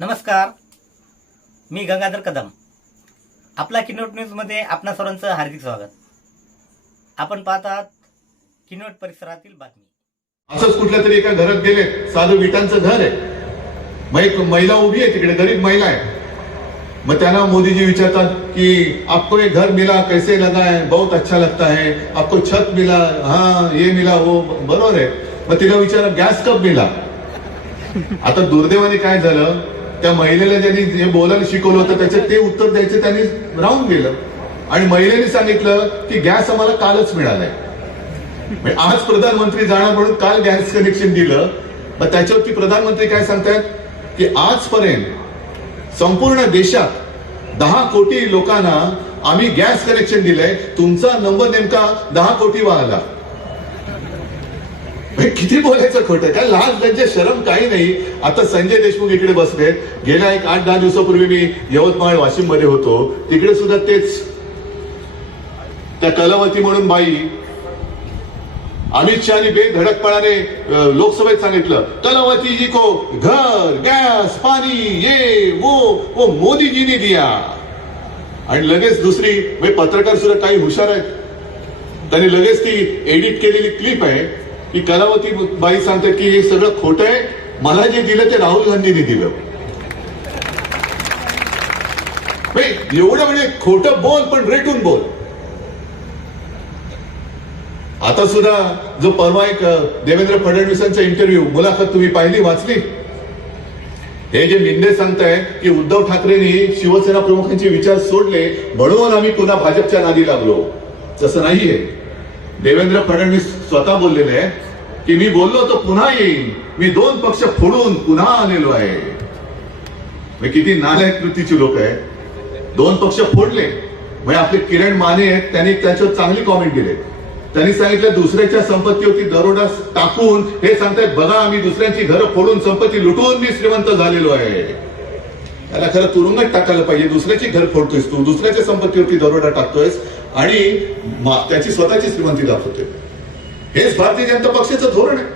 नमस्कार. मी गंगाधर कदम. आपला किनोट न्यूजमध्ये आपणा सर्वांचं हार्दिक स्वागत. आपण पाहतात किनोट परिसरातील बातमी. असंच कुठल्या तरी एका घरात गेले साधं विटांचं घर आहे. मग एक महिला उभी आहे तिकडे गरीब महिला आहे. मग त्यांना मोदीजी विचारतात की आपको ये घर मिला कैसे लगा है बहुत अच्छा लगता है. आपको छत मिला हाँ ये मिला वो बरोबर आहे. मग तिला विचारा गॅस कप मिला. आता दुर्दैवाने काय झालं? त्या महिलेला ज्यांनी जे बोलायला शिकवलं होतं त्याचं ते उत्तर द्यायचं त्यांनी राहून गेलं. आणि महिलेने सांगितलं की गॅस आम्हाला कालच मिळालाय. म्हणजे आज प्रधानमंत्री जाणार म्हणून काल गॅस कनेक्शन दिलं. मग त्याच्यावरती प्रधानमंत्री काय सांगतायत? की आजपर्यंत संपूर्ण देशात दहा कोटी लोकांना आम्ही गॅस कनेक्शन दिलंय. तुमचा नंबर नेमका दहा कोटी वाहला. किती बोलायचं खोटं? काय लहान लज्जा शरम काही नाही. आता संजय देशमुख इकडे बसले. गेल्या एक आठ दहा दिवसापूर्वी मी यवतमाळ वाशिममध्ये होतो. तिकडे सुद्धा तेच. त्या कलावती म्हणून बाई. अमित शहानी बेधडकपणाने लोकसभेत सांगितलं कलावती जी को घर गॅस पाणी ये वो वो मोदीजीने दिया. आणि लगेच दुसरी म्हणजे पत्रकार सुद्धा काही हुशार आहेत. त्यांनी लगेच ती एडिट केलेली क्लिप आहे. की कलावती बाई सांगते की हे सगळं खोट आहे. मला जे दिलं ते राहुल गांधींनी दिलं. एवढं म्हणजे खोट बोल पण रेटून बोल. आता सुद्धा जो परवा एक देवेंद्र फडणवीसांचा इंटरव्ह्यू मुलाखत तुम्ही पाहिली वाचली? हे जे मिंदे सांगताय की उद्धव ठाकरेंनी शिवसेना प्रमुखांचे विचार सोडले म्हणून आम्ही पुन्हा भाजपच्या नादी लागलो. तसं नाहीये. देवेंद्र फडणवीस स्वतः बोललेले आहेत की मी बोललो तर पुन्हा येईन. मी दोन पक्ष फोडून पुन्हा आलेलो आहे. म्हणजे किती नालायक कृतीची लोक आहे दोन पक्ष फोडले. म्हणजे आपले किरण माने आहेत त्यांनी त्याच्यावर चांगली कॉमेंट दिले त्यांनी सांगितलं दुसऱ्याच्या संपत्तीवरती दरोडा टाकून हे सांगतायत बघा आम्ही दुसऱ्यांची घरं फोडून संपत्ती लुटून मी श्रीमंत झालेलो आहे. त्याला खरं तुरुंगात टाकायला पाहिजे. दुसऱ्याची घर फोडतोयस तू. दुसऱ्याच्या संपत्तीवरती दरोडा टाकतोयस आणि त्याची स्वतःची श्रीमंती दाखवतोय. हेच भारतीय जनता पक्षाचं धोरण आहे.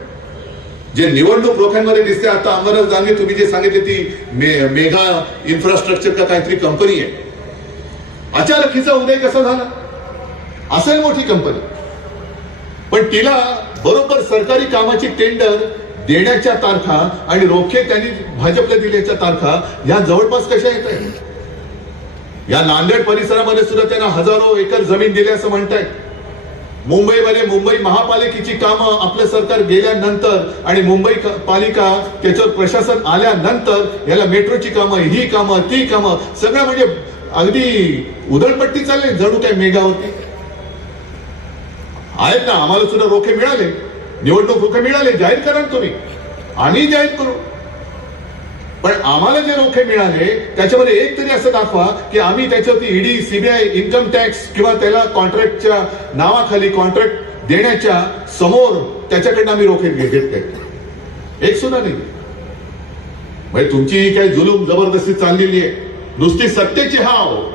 जे निवडणूक रोख्यांमध्ये दिसते आता अमरनाथ दांगे तुम्ही जे सांगितले ती मे- मेगा इन्फ्रास्ट्रक्चर का काहीतरी कंपनी आहे. अचानक हिचा उदय कसा झाला? असेल मोठी कंपनी पण तिला बरोबर सरकारी कामाची टेंडर देण्याच्या तारखा आणि रोखे त्यांनी भाजपला दिल्याच्या तारखा या जवळपास कशा येत आहेत? या नांदेड परिसरामध्ये सुद्धा त्यांना हजारो एकर जमीन दिली असं म्हणतायत. मुंबईमध्ये मुंबई महापालिकेची कामं आपलं सरकार गेल्यानंतर आणि मुंबई पालिका त्याच्यावर प्रशासन आल्यानंतर याला मेट्रोची कामं ही कामं ती कामं सगळं म्हणजे अगदी उधळपट्टी चालली जणू काय मेघावरती. आहेत ना आम्हाला सुद्धा रोखे मिळाले. निवडणूक रोखे मिळाले जाहीर करा तुम्ही. आम्ही जाहीर करू. पण आम्हाला जे रोखे मिळाले त्याच्यामध्ये एक तरी असं दाखवा की आम्ही त्याच्यावरती ईडी सीबीआय इन्कम टॅक्स किंवा त्याला कॉन्ट्रॅक्टच्या नावाखाली कॉन्ट्रॅक्ट देण्याच्या समोर त्याच्याकडनं आम्ही रोखे घेतले. एक सुद्धा नाही. म्हणजे तुमची ही काही जुलूम जबरदस्ती चाललेली आहे. नुसती सत्तेची हाव.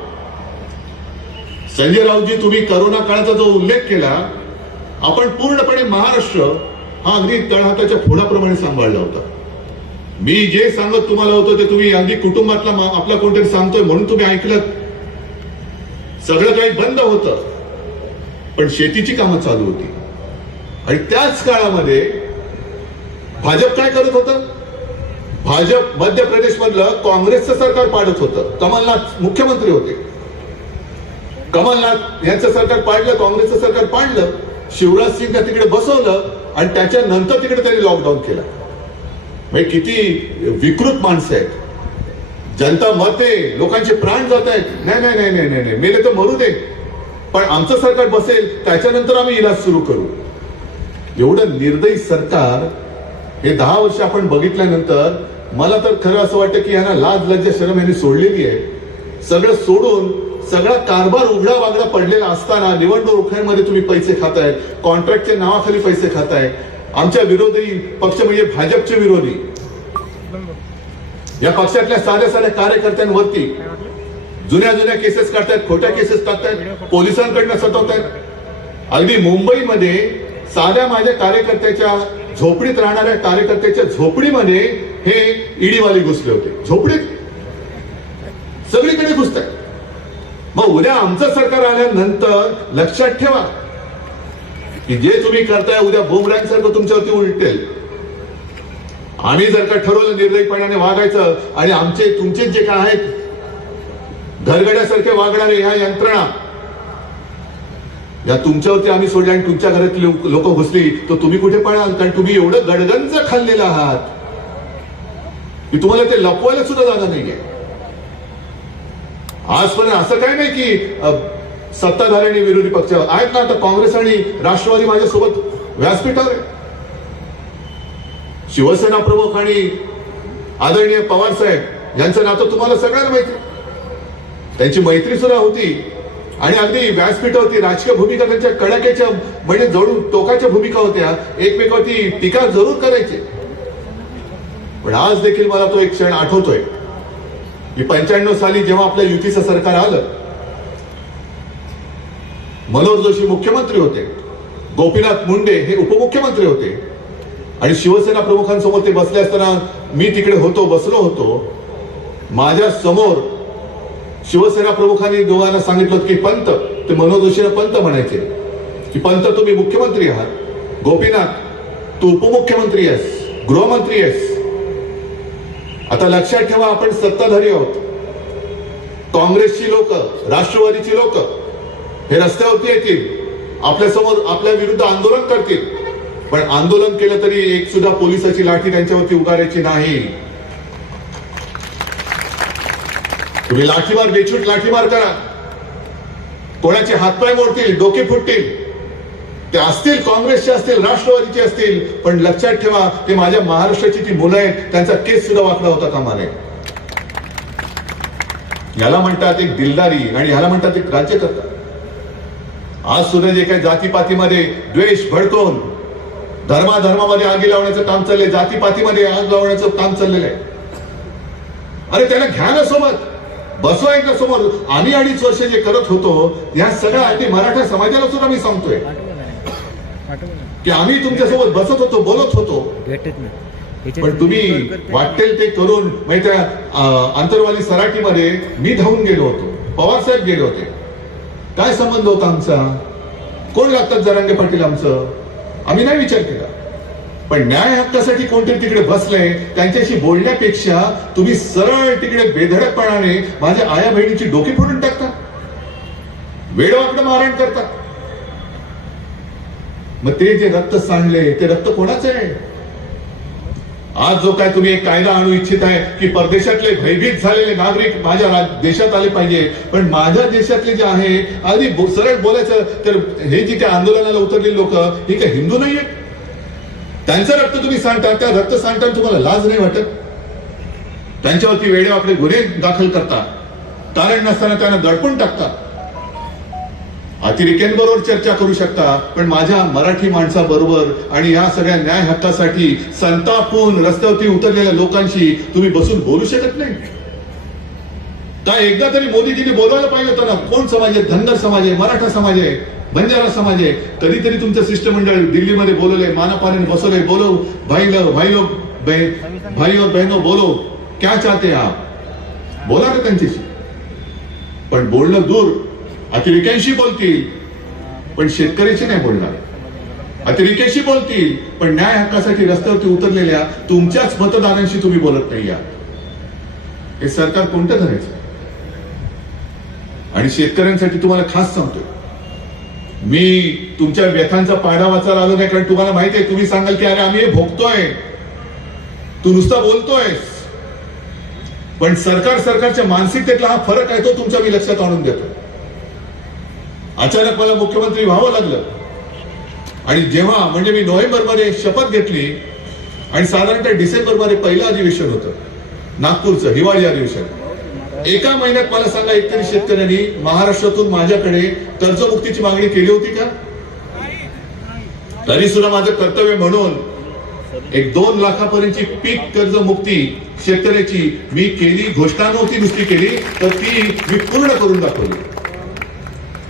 संजय राऊतजी तुम्ही करोना काळाचा जो उल्लेख केला आपण पूर्णपणे महाराष्ट्र हा अगदी तळहाताच्या फोडाप्रमाणे सांभाळला होता. मी जे सांगत तुम्हाला होतं ते तुम्ही अगदी कुटुंबातला मा- आपला कोणतरी सांगतोय म्हणून तुम्ही ऐकलं सगळं काही बंद होतं. पण शेतीची कामं चालू होती. आणि त्याच काळामध्ये भाजप काय करत होतं? भाजप मध्य प्रदेश मधलं काँग्रेसचं सरकार पाडत होतं. कमलनाथ मुख्यमंत्री होते. कमलनाथ यांचं सरकार पाडलं काँग्रेसचं सरकार पाडलं. शिवराज सिंग तिकडे बसवलं आणि त्याच्यानंतर तिकडे त्यांनी लॉकडाऊन केला. म्हणजे किती विकृत माणसं आहेत. जनता मरते लोकांचे प्राण जात आहेत. नाही नाही नाही नाही नाही नाही. मेले तर मरू दे. पण आमचं सरकार बसेल त्याच्यानंतर आम्ही इलाज सुरू करू. एवढं निर्दयी सरकार हे दहा वर्ष आपण बघितल्यानंतर मला तर खरं असं वाटतं की यांना लाज लज्जा शरम यांनी सोडलेली आहे. सगळं सोडून सगळा कारभार उघडा वागडा पडलेला असताना निवडणूक रोख्यांमध्ये तुम्ही पैसे खाताय कॉन्ट्रॅक्टच्या नावाखाली पैसे खाताय. आमच्या विरोधी पक्ष म्हणजे भाजपचे विरोधी. या पक्षातल्या साध्या साध्या कार्यकर्त्यांवरती जुन्या जुन्या केसेस काढतायत खोट्या केसेस टाकतायत पोलिसांकडनं सतवतायत. अगदी मुंबईमध्ये साध्या माझ्या कार्यकर्त्याच्या झोपडीत राहणाऱ्या कार्यकर्त्याच्या झोपडीमध्ये हे ईडीवाले घुसले होते. झोपडीत सगळीकडे घुसत मग उद्या आमचं सरकार आल्यानंतर लक्षात ठेवा. की जे तुम्ही करताय उद्या बुमरँग तुमच्यावरती उलटेल. आम्ही जर का ठरवलं निर्दयीपणाने वागायचं आणि आमचे तुमचे जे काय आहेत घरगड्यासारखे वागणारे ह्या यंत्रणा या तुमच्यावरती आम्ही सोडल्या आणि तुमच्या घरात लोक घुसली तर तुम्ही कुठे पळाल? कारण तुम्ही एवढं गडगंज खाल्लेलं आहात. की तुम्हाला ते लपवायला सुद्धा जागा नाहीये. आजपर्यंत असं काही नाही की सत्ताधारी आणि विरोधी पक्ष आहेत ना आता काँग्रेस आणि राष्ट्रवादी माझ्यासोबत व्यासपीठावर आहे शिवसेना प्रमुख आणि आदरणीय पवार साहेब यांचं नातं तुम्हाला सगळ्यांना माहिती आहे. त्यांची मैत्री सुद्धा होती. आणि अगदी व्यासपीठ होती राजकीय भूमिका त्यांच्या कडाक्याच्या म्हणजे जडून टोकाच्या भूमिका होत्या एकमेकावरती टीका जरूर करायचे. पण आज देखील मला तो एक क्षण आठवतोय. पंच्याण्णव साली जेव्हा आपल्या युतीचं सरकार आलं मनोहर जोशी मुख्यमंत्री होते गोपीनाथ मुंडे हे उपमुख्यमंत्री होते आणि शिवसेना प्रमुखांसमोर ते बसले असताना मी तिकडे होतो बसलो होतो माझ्यासमोर शिवसेना प्रमुखांनी दोघांना सांगितलं की पंत ते मनोज जोशीला पंत म्हणायचे की पंत तुम्ही मुख्यमंत्री आहात गोपीनाथ तू उपमुख्यमंत्री आहेस गृहमंत्री आहेस आता लक्षात ठेवा आपण सत्ताधारी आहोत. काँग्रेसची लोक राष्ट्रवादीची लोक हे रस्त्यावरती येतील. आपल्यासमोर आपल्या विरुद्ध आंदोलन करतील. पण आंदोलन केलं तरी एक सुद्धा पोलिसाची लाठी त्यांच्यावरती उगारायची नाही. तुम्ही लाठीमार बेछूट लाठीमार करा. कोणाचे हातपाय मोडतील डोके फुटतील. ते असतील काँग्रेसचे असतील राष्ट्रवादीचे असतील पण लक्षात ठेवा ते माझ्या महाराष्ट्राची ती मुलं आहेत त्यांचा केस सुद्धा वाकडा होता कामा नये याला म्हणतात एक दिलदारी आणि ह्याला म्हणतात एक राज्यकर्ता. आज सुद्धा जे काही जातीपातीमध्ये द्वेष भडकवून धर्माधर्मामध्ये आगी लावण्याचं काम चाललंय जातीपातीमध्ये आग लावण्याचं काम चाललेलं आहे. अरे त्याला घ्या ना सोबत. बसवा एकदा समोर. आम्ही अडीच वर्ष जे करत होतो या सगळ्या अगदी मराठा समाजाला सुद्धा मी सांगतोय. की आम्ही तुमच्यासोबत बसत होतो बोलत होतो. पण तुम्ही वाटेल ते करून म्हणजे त्या आंतरवाली सराटीमध्ये मी धावून गेलो होतो. पवार साहेब गेले होते. काय संबंध होता आमचा? कोण लागतात जरांगे पाटील आमचं? आम्ही नाही विचार केला. पण न्याय हक्कासाठी कोणतरी तिकडे बसले त्यांच्याशी बोलण्यापेक्षा तुम्ही सरळ तिकडे बेधडकपणाने माझ्या आया बहिणीची डोकी फोडून टाकता. वेळवाकडं मारण करता. मग ते जे रक्त सांडले ते रक्त कोणाचं आहे? आज जो काय तुम्ही एक कायदा आणू इच्छित आहे की परदेशातले भयभीत झालेले नागरिक माझ्या देशात आले पाहिजे. पण माझ्या देशातले जे आहे आधी सरळ बोलायचं तर हे जी त्या आंदोलनाला उतरलेली लोक ही काय हिंदू नाहीये? त्यांचं रक्त तुम्ही सांगता त्या रक्त सांगताना तुम्हाला लाज नाही वाटत? त्यांच्यावरती वेळेवाकडे गुन्हे दाखल करता कारण नसताना त्यांना दडपून टाकता अतिरेक्यांबरोबर चर्चा करू शकता पण माझ्या मराठी माणसाबरोबर आणि या सगळ्या न्याय हक्कासाठी संतापून रस्त्यावरती उतरलेल्या लोकांशी तुम्ही बसून बोलू शकत नाही. काय एकदा तरी मोदीजींनी बोलवायला पाहिजे होतं ना कोण समाज आहे? धनगर समाज आहे मराठा समाज आहे बंजारा समाज आहे कधीतरी तुमचं शिष्टमंडळ दिल्लीमध्ये बोलवलंय मानापाने बसवलंय बोलो भाई लो भाई लोग भाई और बहनों बोलो क्या चाहते आप? बोला ना त्यांच्याशी. पण बोलणं दूर अतिरेक्यांशी बोलतील पण शेतकऱ्याशी नाही बोलणार. अतिरेक्याशी बोलतील पण न्याय हक्कासाठी रस्त्यावरती उतरलेल्या तुमच्याच मतदारांशी तुम्ही बोलत नाही आहात. हे सरकार कोणतं धरायचं? आणि शेतकऱ्यांसाठी तुम्हाला खास सांगतोय मी तुमच्या व्यथांचा पाडा वाचायला आलो नाही कारण तुम्हाला माहिती आहे तुम्ही सांगाल की अरे आम्ही हे भोगतोय. तू नुसता बोलतोयस. पण सरकार सरकारच्या मानसिकतेतला हा फरक आहे तो तुमच्या मी लक्षात आणून देतो. अचानक मला मुख्यमंत्री व्हावं लागलं. आणि जेव्हा म्हणजे मी नोव्हेंबरमध्ये शपथ घेतली आणि साधारणतः डिसेंबरमध्ये पहिलं अधिवेशन होतं नागपूरचं हिवाळी अधिवेशन. एका महिन्यात मला सांगा एकतरी शेतकऱ्यांनी महाराष्ट्रातून माझ्याकडे कर्जमुक्तीची मागणी केली होती का? तरी सुद्धा माझं कर्तव्य म्हणून एक दोन लाखापर्यंतची पीक कर्ज मुक्ती शेतकऱ्याची मी केली घोषणा नव्हती नुसती केली तर ती मी पूर्ण करून दाखवली.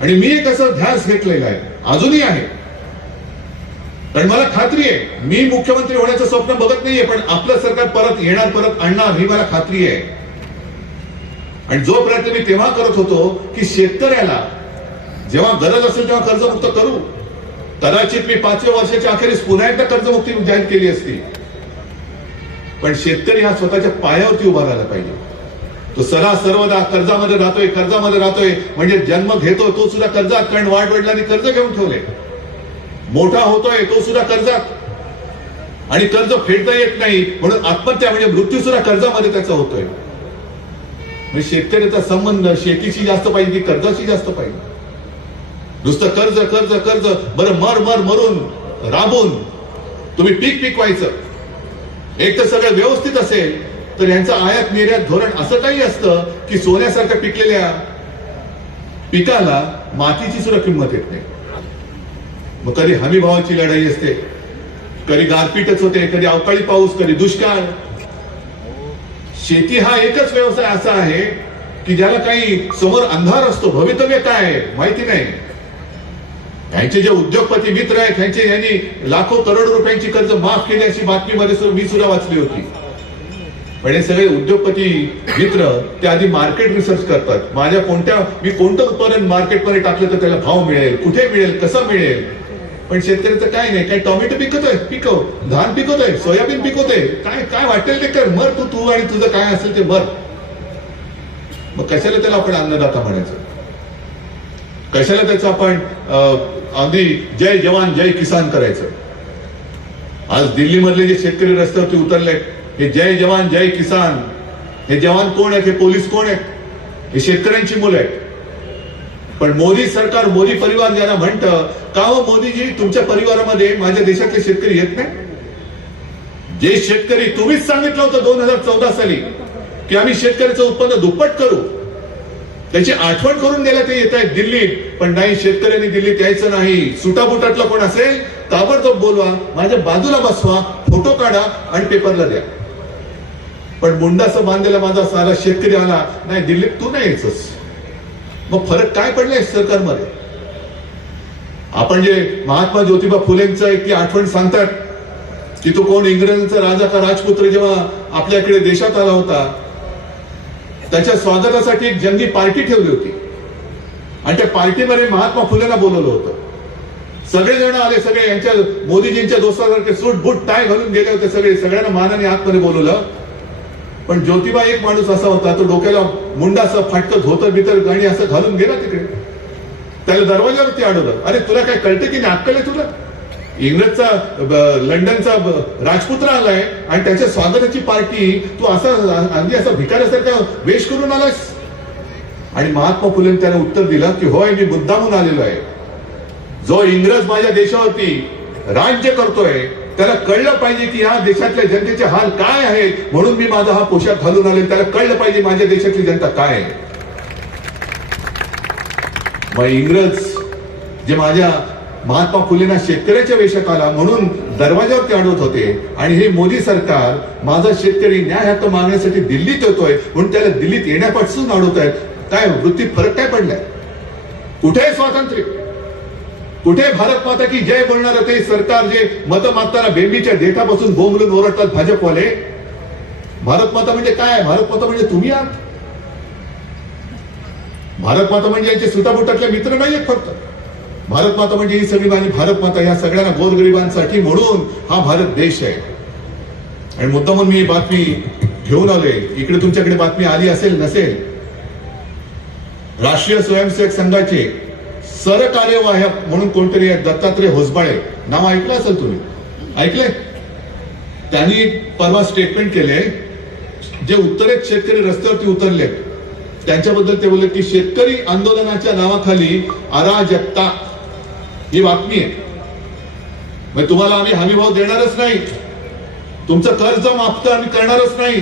आणि मी एक असं ध्यास घेतलेला आहे. अजूनही आहे. कारण मला खात्री आहे मी मुख्यमंत्री होण्याचं स्वप्न बघत नाहीये पण आपलं सरकार परत येणार परत आणणार ही मला खात्री आहे. आणि जो प्रयत्न मी तेव्हा करत होतो की शेतकऱ्याला जेव्हा गरज असेल तेव्हा कर्जमुक्त करू. कदाचित मी पाचव्या वर्षाच्या अखेरीस पुन्हा एकदा कर्जमुक्ती जाहीर केली असती. पण शेतकरी हा स्वतःच्या पायावरती उभा राहिला पाहिजे. तो सदा सर्वदा कर्जामध्ये राहतोय कर्जामध्ये राहतोय. म्हणजे जन्म घेतोय तो सुद्धा कर्जात. कारण वाट वडिलांनी कर्ज घेऊन ठेवले मोठा होतोय तो सुद्धा कर्जात. आणि कर्ज फेडता येत नाही. म्हणून आत्महत्या म्हणजे मृत्यू सुद्धा कर्जामध्ये त्याचा होतोय. म्हणजे शेतकऱ्याचा संबंध शेतीशी जास्त पाहिजे की कर्जाशी जास्त पाहिजे? नुसतं कर्ज कर्ज कर्ज बरं मर मर मरून राबून. तुम्ही पीक पिकवायचं. एक तर सगळं व्यवस्थित असेल. तर यांचं आयात निर्यात धोरण असं काही असतं की सोन्यासारख्या पिकलेल्या पिकाला मातीची सुद्धा किंमत येत नाही. मग कधी हमी भावाची लढाई असते कधी गारपीटच होते कधी अवकाळी पाऊस कधी दुष्काळ. शेती हा एकच व्यवसाय असा आहे की ज्याला काही समोर अंधार असतो भवितव्य काय माहिती नाही. त्यांचे जे उद्योगपती मित्र आहेत त्यांचे यांनी लाखो करोड रुपयांची कर्ज माफ केली अशी बातमीमध्ये सुद्धा- मी सुद्धा वाचली होती. पण हे सगळे उद्योगपती मित्र ते आधी मार्केट रिसर्च करतात. माझ्या कोणत्या मी कोणतं उत्पादन मार्केटमध्ये टाकलं तर त्याला भाव मिळेल कुठे मिळेल कसं मिळेल? पण शेतकऱ्याचं काय नाही काय टोमॅटो पिकवतोय पिकव. धान पिकवतोय सोयाबीन पिकवतोय काय काय वाटेल ते कर. मर तू तू आणि तुझं काय असेल ते मर. मग कशाला त्याला आपण अन्नदाता म्हणायचं? कशाला त्याचं आपण अगदी जय जवान जय किसान करायचं? आज दिल्लीमधले जे शेतकरी रस्त्यावरती उतरले हे जय जवान जय किसान. हे जवान कोण आहेत? हे पोलीस कोण आहेत? हे शेतकऱ्यांची मुलं आहेत. पण मोदी सरकार मोदी परिवार ज्यांना म्हणतं का हो मोदीजी तुमच्या परिवारामध्ये माझ्या देशातले शेतकरी येत नाही? जे शेतकरी तुम्हीच सांगितलं होतं दोन हजार चौदा साली की आम्ही शेतकऱ्याचं उत्पन्न दुप्पट करू. त्याची आठवण करून द्यायला ते येत आहेत दिल्लीत. पण नाही शेतकऱ्यांनी दिल्लीत यायचं नाही. सुटाबुटातला कोण असेल ताबडतोब बोलवा. माझ्या बाजूला बसवा फोटो काढा आणि पेपरला द्या. पण मुंडाचं बांधलेला माझा सारा शेतकरी आला. नाही दिल्लीत तू नाही यायचंस. मग फरक काय पडलाय सरकारमध्ये? आपण जे महात्मा ज्योतिबा फुलेंचा एक ती आठवण सांगतात की तो कोण इंग्रजांचा राजा का राजपुत्र जेव्हा आपल्याकडे देशात आला होता त्याच्या स्वागतासाठी एक जंगी पार्टी ठेवली होती. आणि त्या पार्टीमध्ये महात्मा फुलेंना बोलवलं होतं. सगळेजण आले सगळे यांच्या मोदीजींच्या दोस्तासारखे सूट बूट टाय घालून गेले होते सगळे. सगळ्यांना मानाने आतमध्ये बोलवलं. पण ज्योतिबा एक माणूस असा होता तो डोक्याला मुंडा असं फाटकं धोतर बितर गाणी असं घालून गेला तिकडे. त्याला दरवाजावरती अडवलं अरे तुला काय कळतं की नाही? अक्कल आहे तुला? इंग्रजचा लंडनचा राजपुत्र आलाय आणि त्याच्या स्वागताची पार्टी तू असा अगदी असा भिकाऱ्यासारखा वेश करून आलास आणि महात्मा फुलेंनी त्याला उत्तर दिलं की होय मी मुद्दामून आलेलो आहे. जो इंग्रज माझ्या देशावरती राज्य करतोय त्याला कळलं पाहिजे की या देशातल्या जनतेचे हाल काय आहेत म्हणून मी माझा हा पोशाख घालून आले त्याला कळलं पाहिजे माझ्या देशातली जनता काय आहे. मग इंग्रज जे माझ्या महात्मा फुलेंना शेतकऱ्याच्या वेशात आला म्हणून दरवाजावरती अडवत होते. आणि हे मोदी सरकार माझा शेतकरी न्याय हक्क मागण्यासाठी दिल्लीत येतोय म्हणून त्याला दिल्लीत येण्यापासून अडवत आहेत. काय वृत्ती फरक काय पडलाय? कुठे आहे स्वातंत्र्य? कुठे भारत माता की जय बोलणार ते सरकार जे मत मागताना बेबीच्या देठापासून बोंबलून ओरडतात भाजपवाले. भारत माता म्हणजे काय भारत माता म्हणजे तुम्ही आहात? भारत माता म्हणजे यांचे सुताबुटातले मित्र नाहीयेत फक्त. भारत माता म्हणजे ही सगळी माझी भारत माता या सगळ्यांना गोरगरिबांसाठी म्हणून हा भारत देश आहे. आणि मुद्दा म्हणून मी बातमी घेऊन आलोय. इकडे तुमच्याकडे बातमी आली असेल नसेल? राष्ट्रीय स्वयंसेवक संघाचे सरकार्यवाहक म्हणून कोणतरी दत्तात्रय होसबाळे नाव ऐकलं असेल तुम्ही? ऐकले त्यांनी परवा स्टेटमेंट केले जे उत्तरेत शेतकरी रस्त्यावरती उतरले त्यांच्याबद्दल ते बोलले की शेतकरी आंदोलनाच्या नावाखाली अराजकता. ही बातमी आहे. मग तुम्हाला आम्ही हमीभाव देणारच नाही. तुमचं कर्ज माफ तर आम्ही करणारच नाही.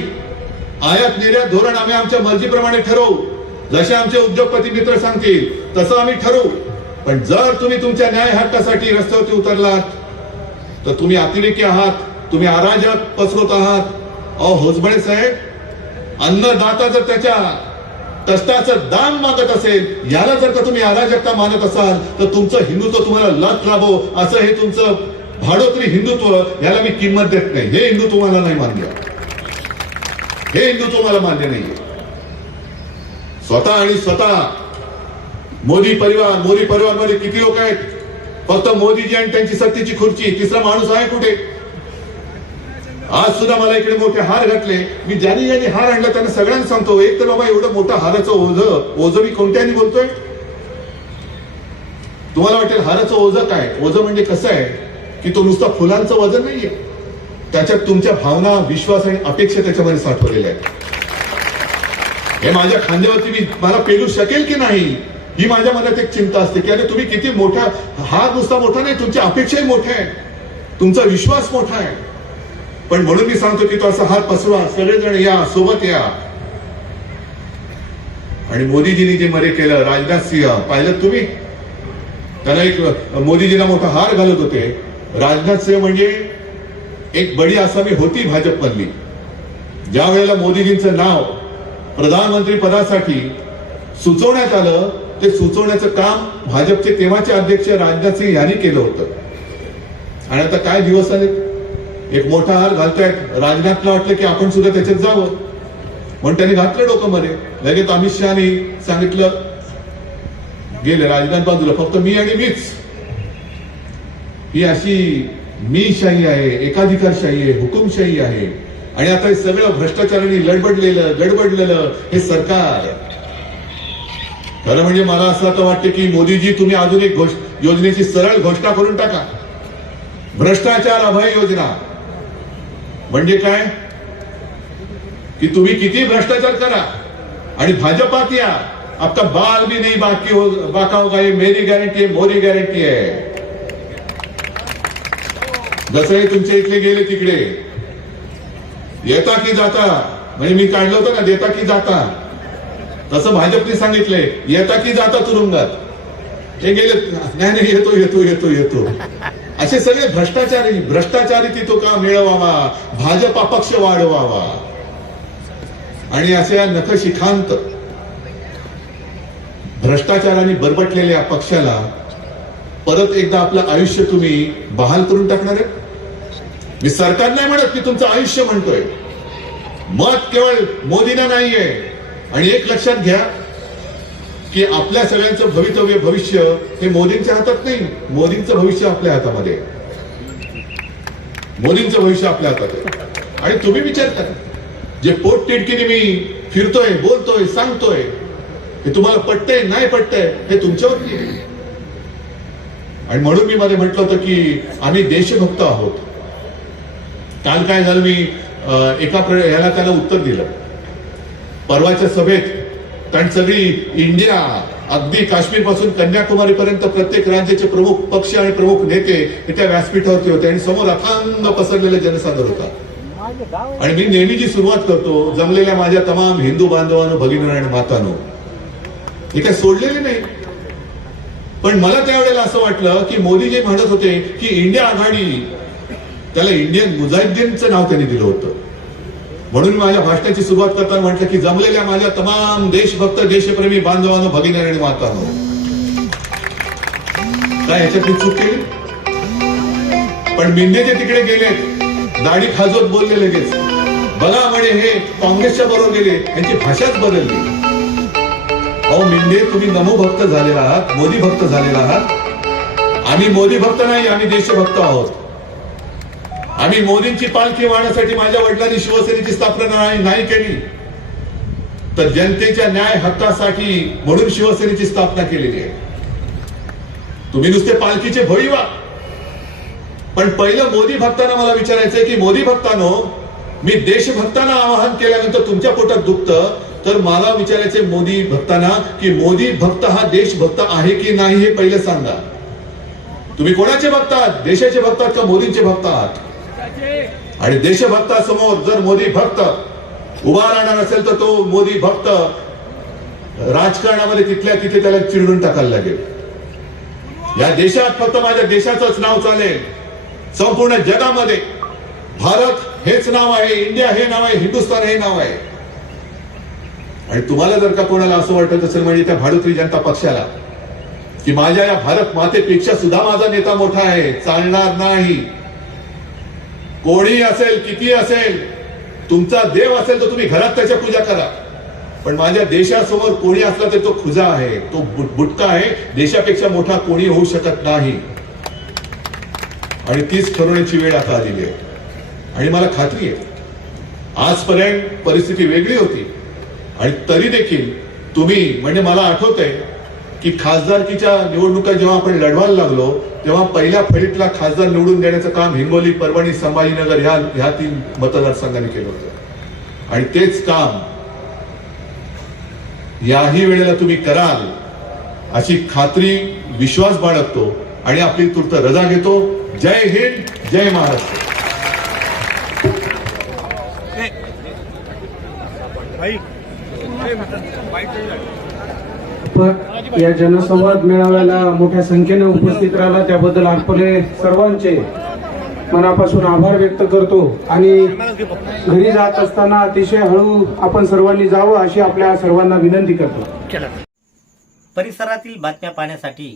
आयात निर्यात धोरण आम्ही आमच्या मर्जीप्रमाणे ठरवू. जसे आमचे उद्योगपती मित्र सांगतील तसं आम्ही ठरवू. पण जर तुम्ही तुमच्या न्याय हक्कासाठी रस्त्यावरती उतरलात तर तुम्ही अतिरेकी आहात तुम्ही अराजक पसरवत आहात. अहो होसबळे साहेब अन्नदाता जर त्याच्या कष्टाचं दान मागत असेल याला जर का तुम्ही अराजकता मानत असाल तर तुमचं हिंदुत्व तुम्हाला लत लाभो. असं हे तुमचं भाडोत्री हिंदुत्व याला मी किंमत देत नाही. हे हिंदुत्व मला नाही मान्य. हे हिंदुत्व मला मान्य नाहीये. स्वतः आणि स्वतः मोदी परिवार मोदी परिवारमध्ये किती लोक आहेत? फक्त मोदीजी आणि त्यांची सत्तेची खुर्ची. तिसरा माणूस आहे कुठे? आज सुद्धा मला इकडे मोठे हार घातले. मी ज्यांनी ज्यांनी हार आणला त्यांना सगळ्यांना सांगतो एक तर बाबा एवढं मोठं हाराचं ओझ ओझ मी कोणत्याने बोलतोय? तुम्हाला वाटेल हाराचं ओझ काय? ओझ म्हणजे कसं आहे? की तो नुसता फुलांचं वजन नाहीये. त्याच्यात तुमच्या भावना विश्वास आणि अपेक्षा त्याच्यामध्ये साठवलेल्या आहेत. हे माझ्या खांद्यावरती मी मला पेलू शकेल की नाही? ही माझ्या मनात एक चिंता असते की अरे तुम्ही किती मोठा हा नुसता मोठा नाही तुमच्या अपेक्षाही मोठ्या आहेत. तुमचा विश्वास मोठा आहे. पण म्हणून मी सांगतो की तो असा हात पसरवा सगळेजण या सोबत या. आणि मोदीजींनी जे मध्ये केलं राजनाथ सिंह पाहिलं तुम्ही? त्याला एक मोदीजींना मोठा हार घालत होते. राजनाथ सिंह म्हणजे एक बडी आसामी होती भाजपमधली. ज्या वेळेला मोदीजींचं नाव प्रधानमंत्री पदासाठी सुचवण्यात आलं ते सुचवण्याचं काम भाजपचे तेव्हाचे अध्यक्ष राजनाथ सिंग यांनी केलं होतं. आणि आता काय दिवस आले एक मोठा हार घालतायत. राजनाथला वाटलं की आपण सुद्धा त्याच्यात जावं. म्हणून त्यांनी घातलं डोकंमध्ये लगेच अमित शहानी सांगितलं गेले राजनाथ बाजूला. फक्त मी आणि मीच. ही अशी मी शाही आहे एकाधिकारशाही आहे हुकुमशाही आहे. आणि आता हे सगळं भ्रष्टाचाराने लडबडलेलं गडबडलेलं हे सरकार खरं म्हणजे मला असं आता वाटतं की मोदीजी तुम्ही अजून एक घोष- योजनेची सरळ घोषणा करून टाका. भ्रष्टाचार अभय योजना. म्हणजे काय? की तुम्ही किती भ्रष्टाचार करा आणि भाजपात या. आपका बाल भी नाही बाकी हो बाका होगा ये मेरी गॅरंटी आहे मोरी गॅरंटी आहे जसंही तुमच्या इथले गेले तिकडे. येता की जाता? म्हणजे मी काढलं होतं ना देता की जाता? तसं भाजपने सांगितलंय येता की जाता तुरुंगात. हे गेले नाही नाही येतो येतो येतो येतो. असे सगळे भ्रष्टाचारी भ्रष्टाचारी तिथं का मिळवावा? भाजप अपक्ष वाढवावा. आणि असे या नखशिखांत भ्रष्टाचाराने बरबटलेल्या पक्षाला परत एकदा आपलं आयुष्य तुम्ही बहाल करून टाकणार आहे? मी सरकार नाही म्हणत मी तुमचं आयुष्य म्हणतोय. मत केवळ मोदींना नाहीये. आणि एक लक्षात घ्या की आपल्या सगळ्यांचं भवितव्य भविष्य हे मोदींच्या हातात नाही. मोदींचं भविष्य आपल्या हातामध्ये. मोदींचं भविष्य आपल्या हातात आहे आणि तुम्ही विचार करा. जे पोट तिडकीने मी फिरतोय बोलतोय सांगतोय हे तुम्हाला पटतंय नाही पटतंय हे तुमच्यावरती आहे. आणि म्हणून मी मध्ये म्हटलं होतं की आम्ही देशभक्त आहोत. काल काय झालं मी एका प्र- ह्याला त्याला उत्तर दिलं. परवाच्या सभेत कारण सगळी इंडिया अगदी काश्मीरपासून कन्याकुमारी पर्यंत प्रत्येक राज्याचे प्रमुख पक्ष आणि प्रमुख नेते हे त्या व्यासपीठावरती होते. आणि समोर अथांग पसरलेलं जनसागर होता. आणि मी नेहमी जी सुरुवात करतो जमलेल्या माझ्या तमाम हिंदू बांधवांनो भगिनी आणि मातानो हे काय सोडलेले नाही. पण मला त्यावेळेला असं वाटलं की मोदी जे म्हणत होते की इंडिया आघाडी त्याला इंडियन मुजाहिद्दीनचं नाव त्यांनी दिलं होतं. म्हणून माझ्या भाषणाची सुरुवात करताना म्हटलं की जमलेल्या माझ्या तमाम देशभक्त देशप्रेमी बांधवांनो भगिनी आणि मातानो. काय याच्यात मी चूक केली? पण मिंदे जे तिकडे गेले दाढी खाजवत बोलले लगेच. बघा म्हणे हे काँग्रेसच्या बरोबर गेले यांची भाषाच बदलली. अहो मिंदे तुम्ही नमो भक्त झालेला आहात मोदी भक्त झालेला आहात. आम्ही मोदी भक्त नाही आम्ही देशभक्त आहोत. आम्ही मोदींची पालखी वाहण्यासाठी माझ्या वडिलांनी शिवसेनेची स्थापना नाही केली. तर जनतेच्या न्याय हक्कासाठी म्हणून शिवसेनेची स्थापना केलेली आहे. तुम्ही नुसते पालखीचे भोई व्हा. पण पहिलं मोदी भक्तांना मला विचारायचंय की मोदी भक्तानो मी देशभक्तांना आवाहन केल्यानंतर तुमच्या पोटात दुखतं? तर मला विचारायचे मोदी भक्तांना की मोदी भक्त हा देशभक्त आहे की नाही हे पहिलं सांगा. तुम्ही कोणाचे भक्त आहात? देशाचे भक्त आहात का मोदींचे भक्त आहात? आणि देशभक्तासमोर जर मोदी भक्त उभा राहणार असेल तर तो मोदी भक्त राजकारणामध्ये तिथल्या तिथे त्याला चिरडून टाकायला लागेल. या देशात फक्त माझ्या देशाचंच नाव चालेल. संपूर्ण जगामध्ये भारत हेच नाव आहे इंडिया हे नाव आहे हिंदुस्थान हे नाव आहे. आणि तुम्हाला जर का कोणाला असं वाटत असेल म्हणजे त्या भाडुत्री जनता पक्षाला की माझ्या या भारत मातेपेक्षा सुद्धा माझा नेता मोठा आहे चालणार नाही. कोणी असेल किती असेल तुमचा देव असेल तर तुम्ही घरात त्याच्या पूजा करा. पण माझ्या देशासमोर कोणी असला तरी तो खुजा आहे तो बुटका आहे देशापेक्षा मोठा कोणी होऊ शकत नाही. आणि तीच ठरवण्याची वेळ आता आलेली आहे. आणि मला खात्री आहे आजपर्यंत परिस्थिती वेगळी होती. आणि तरी देखील तुम्ही म्हणजे मला आठवत आहे की खासदारकीच्या निवडणुका जेव्हा आपण लढवायला लागलो तेव्हा पहिल्या फळीतला खासदार निवडून देण्याचं काम हिंगोली परभणी संभाजीनगर ह्या ह्या तीन मतदारसंघाने केलं होतं. आणि तेच काम याही वेळेला तुम्ही कराल अशी खात्री विश्वास बाळगतो आणि आपली तूर्त रजा घेतो. जय हिंद जय महाराष्ट्र. पण या जनसंवाद मेळाव्याला मोठ्या संख्येने उपस्थित राहिला. त्याबद्दल आपले सर्वांचे मनापासून आभार व्यक्त करतो. आणि घरी जात असताना अतिशय हळू आपण सर्वांनी जावं अशी आपल्या सर्वांना विनंती करतो. परिसरातील बातम्या पाहण्यासाठी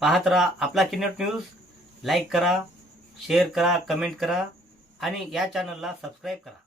पाहत राहा आपला किनट न्यूज. लाईक करा शेअर करा कमेंट करा आणि या चॅनलला सबस्क्राईब करा.